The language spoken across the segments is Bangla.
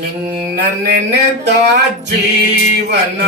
ನಿನ್ನ ನೆನೆದ ಜೀವನ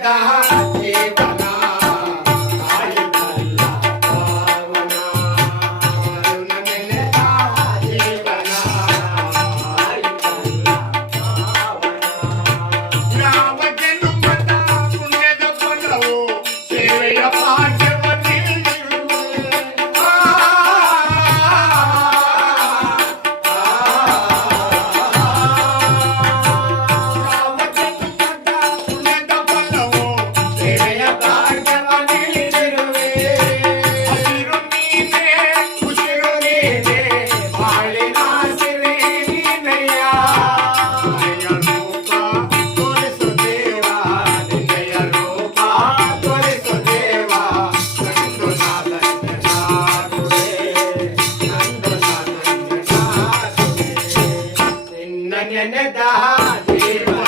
that the देवा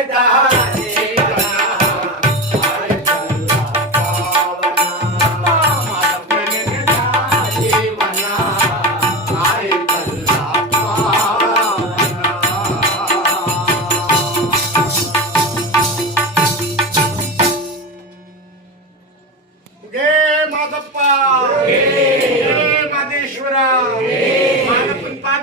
I the